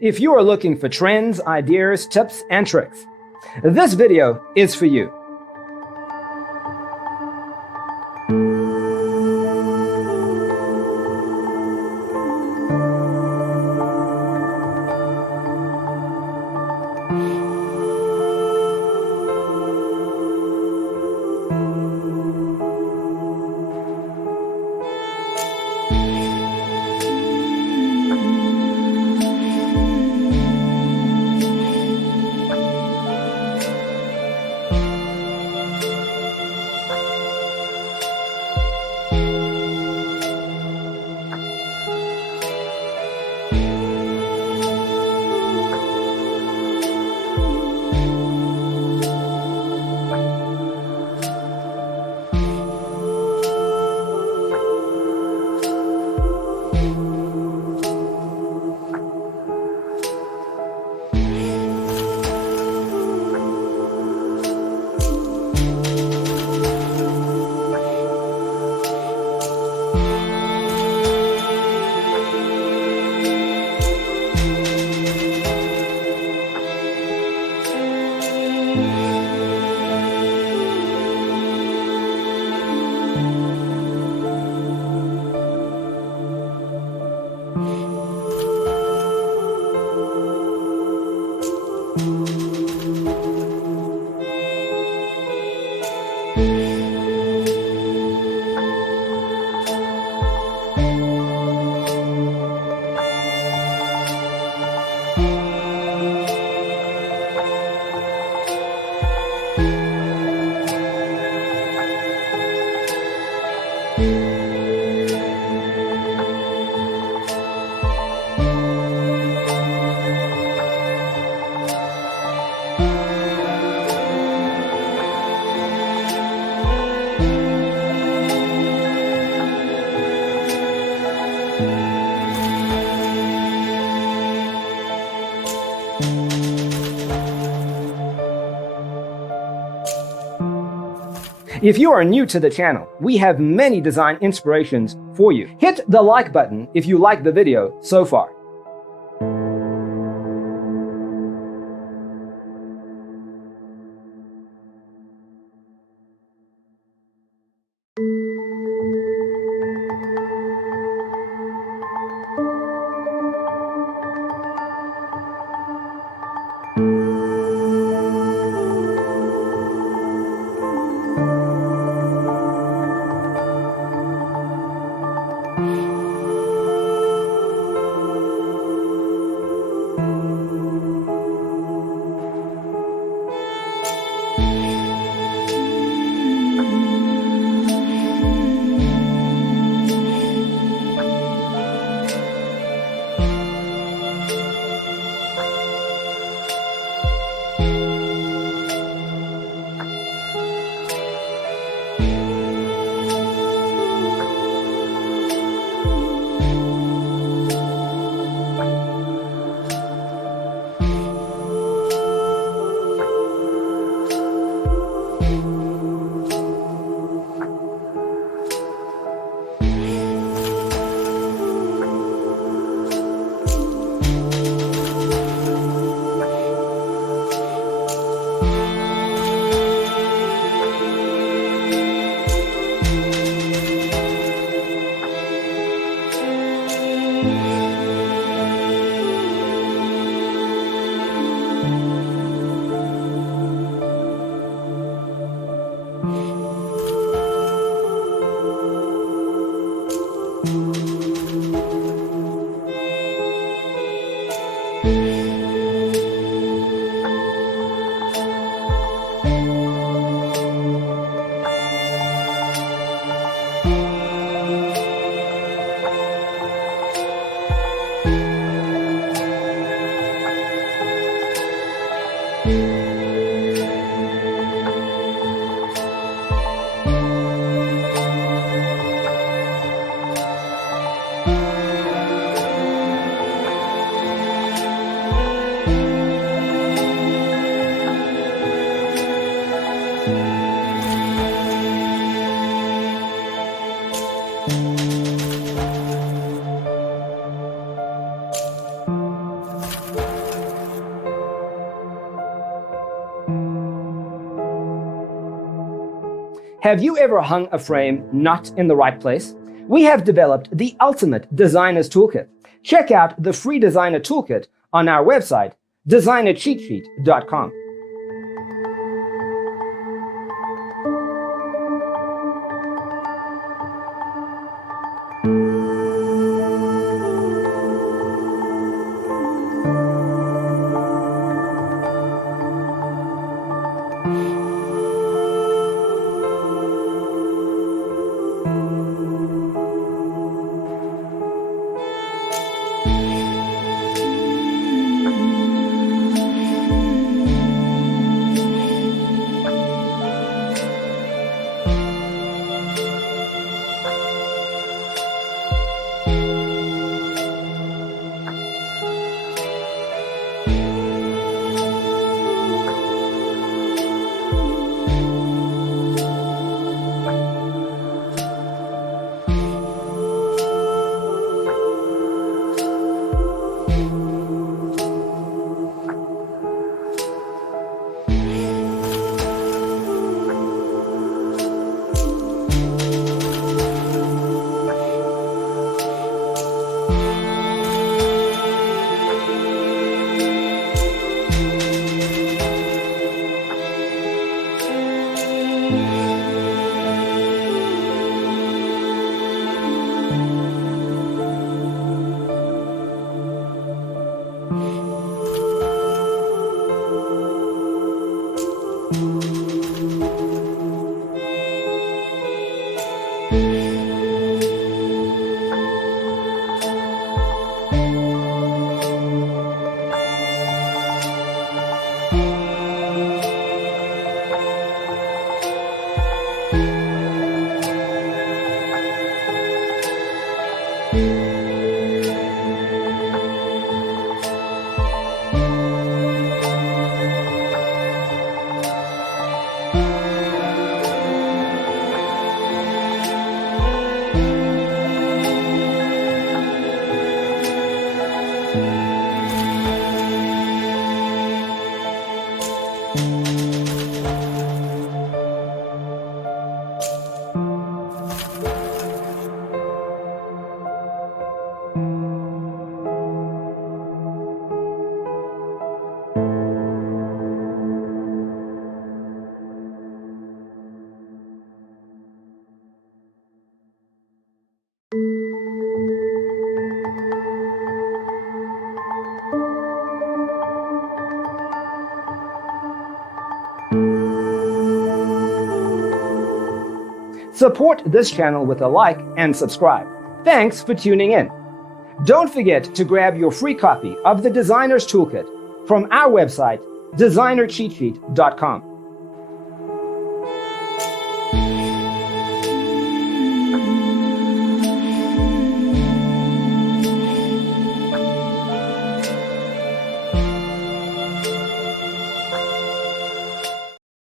If you are looking for trends, ideas, tips, and tricks, this video is for you. If you are new to the channel, we have many design inspirations for you. Hit the like button if you like the video so far. Have you ever hung a frame not in the right place? We have developed the ultimate designer's toolkit. Check out the free designer toolkit on our website, designercheatsheet.com. Support this channel with a like and subscribe. Thanks for tuning in. Don't forget to grab your free copy of the Designer's Toolkit from our website, designercheatsheet.com.